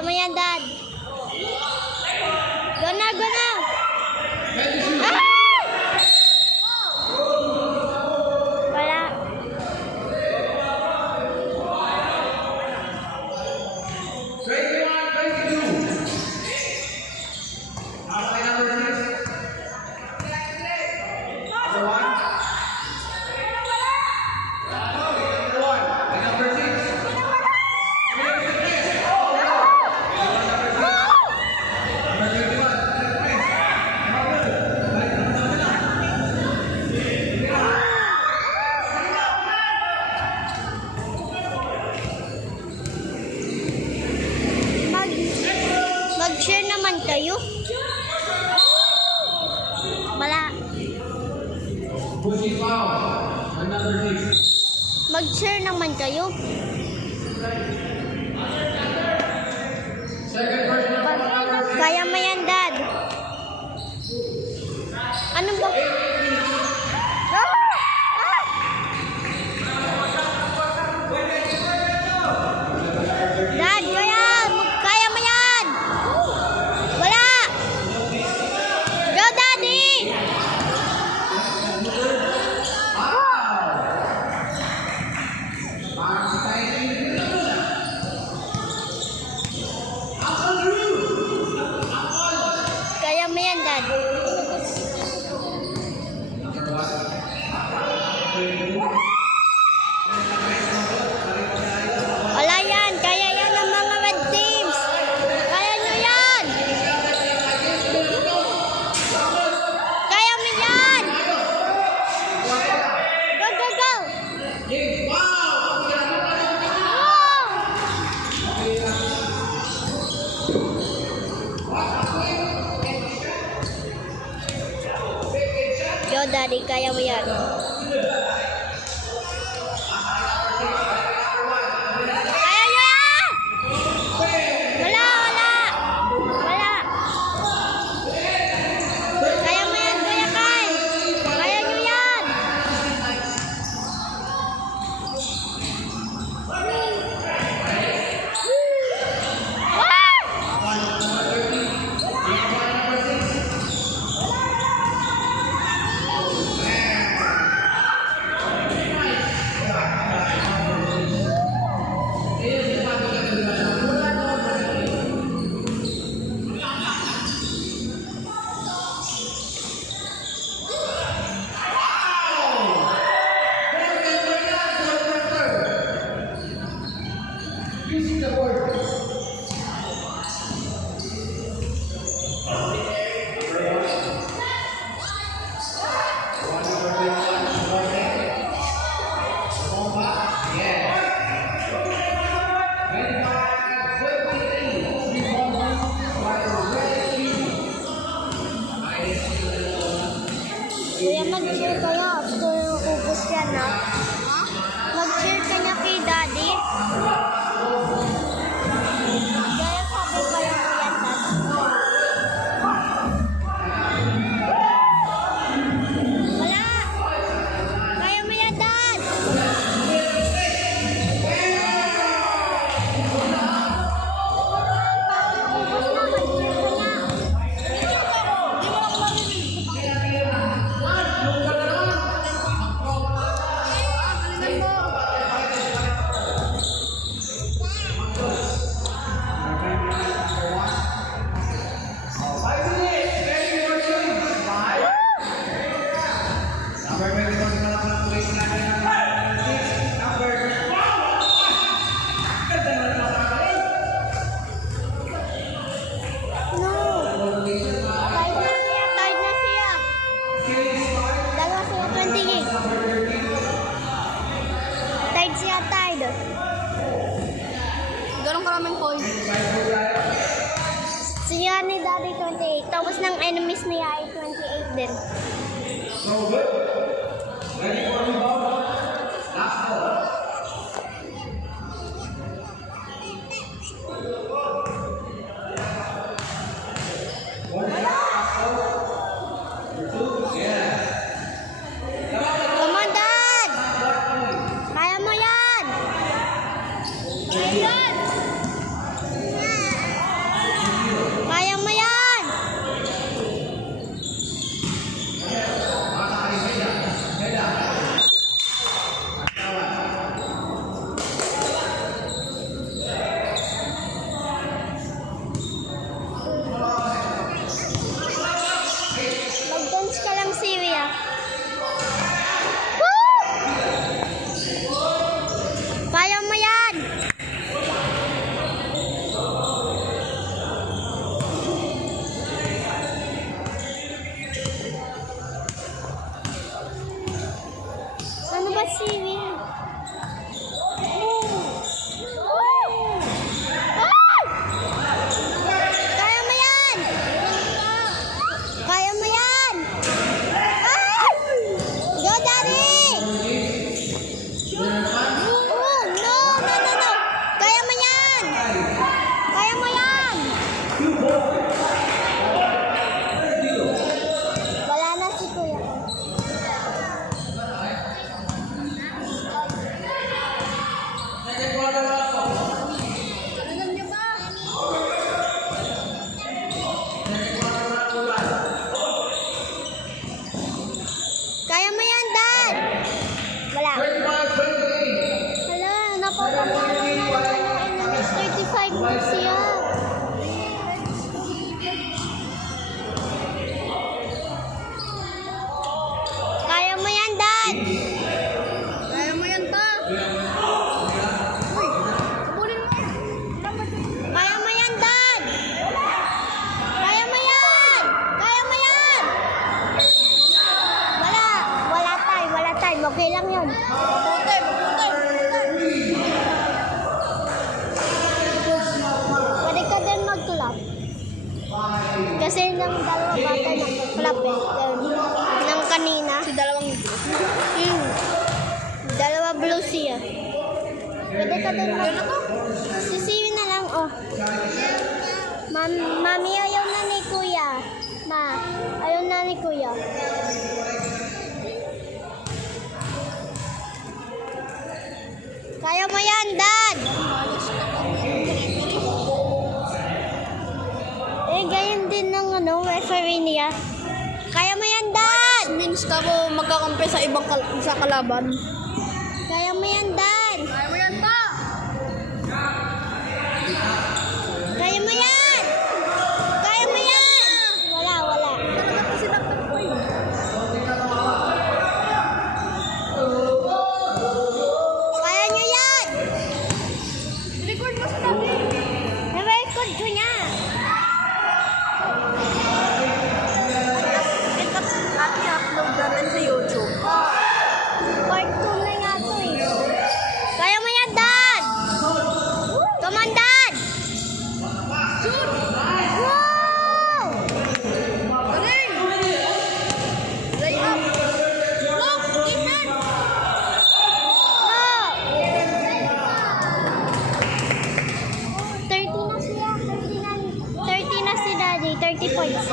Kaya mo yan, Dad. Go na, go na. Ah! Wala. Mag-share naman kayo. Wala. Mag-share naman kayo. Kaya mo yan, Dad. Ano ba? Dad, kaya mo yan. Wala. Go, Daddy. Kaya mo yan, Dad. Wala yan. Kaya yan ang mga red teams. Kaya nyo yan. Kaya mo yan. Go, go, go. Yo, Daddy, kaya mo yan. Kaya nyo yan! Wala, wala. Wala. Kaya mo yan, Kuya Kai. Kaya nyo yan. Kuya, mag-share kayo after ubos yan, ha? Mag-share ka niya kay Daddy. Kaya sabi ko yan, Kuya, Dad. Wala! Kaya mo yan, Dad! Ganun karaming points. Siya ni Daddy 28. Tapos ng enemies niya ay 28 din. So good. Ready for the ball? Last ball. Come on, Dad! Kaya mo yan! Ayan! Kasi ng dalawa bata nagkaklap eh. Nang kanina. Si dalawang ito. Dalawa blue siya. Pwede ka din. Sisiyo na lang, oh. Mami, ayaw na ni Kuya. Ayaw na ni Kuya. Kaya mo yan, Dad! Ganyan din ng referee niya. Kaya mo yan, Dad! Means ka mo magkakampi sa ibang sa kalaban. Kaya mo yan, Dad! Kaya mo yan pa! Kaya mo yan! Kaya mo yan! Wala. Talaga po sinaktan ko eh. Kaya nyo yan! Record mo sa tabi. Na-record ko niya. At i-upload na rin sa YouTube. Part 2 na nga to eh. Kaya mo yan, Dad! Come on, Dad! Wow! Galing! Lay up! Look! Ethan! Go! 30 na siya. 30 na si Daddy. 30 points.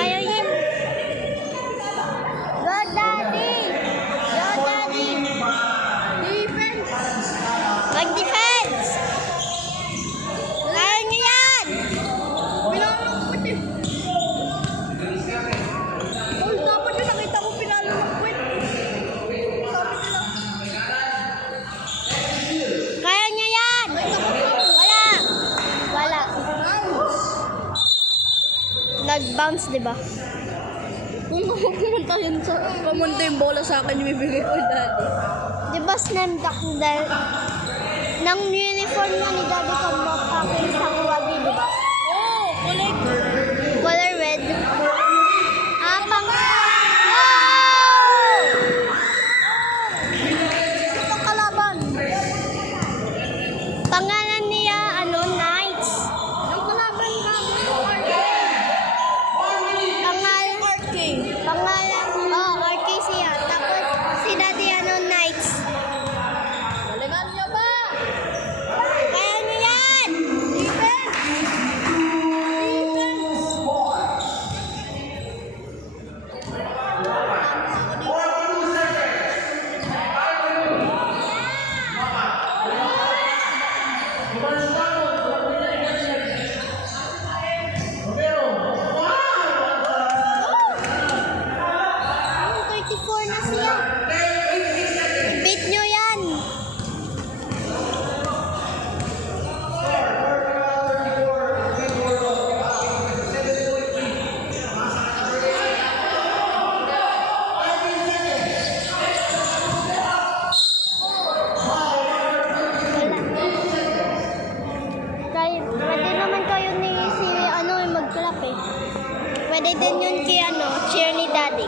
Kaya yun. Go, Daddy! Go, Daddy! Defense! Mag-defense! Kaya nyo yan! Pinalo ng puwet eh. Oh, dapat yung nakita ko pinalo ng puwet. Sabi nila. Kaya nyo yan! Wala. Nag-bounce, di ba? Kung pumunta yun sa... Pumunta yung bola sa akin, yung bibigay ko daddy. Di ba slam dunk dahil ng uniform na ni Daddy Kambak akin sa Kuwadi, di ba? Oh, kulay. Color red. Pang... Oh! Ito kalaban. Pangalan niya, Knights. Yung kalaban ka. Pangalan, RK siya. Tapos si Daddy, Knights. Galingan niyo ba? Kaya nyo yan! Defense! Oh, 34 na siya. Beat nyo yan. Pwede naman kayo ni magklap eh. Pwede din yun kay cheer ni Daddy.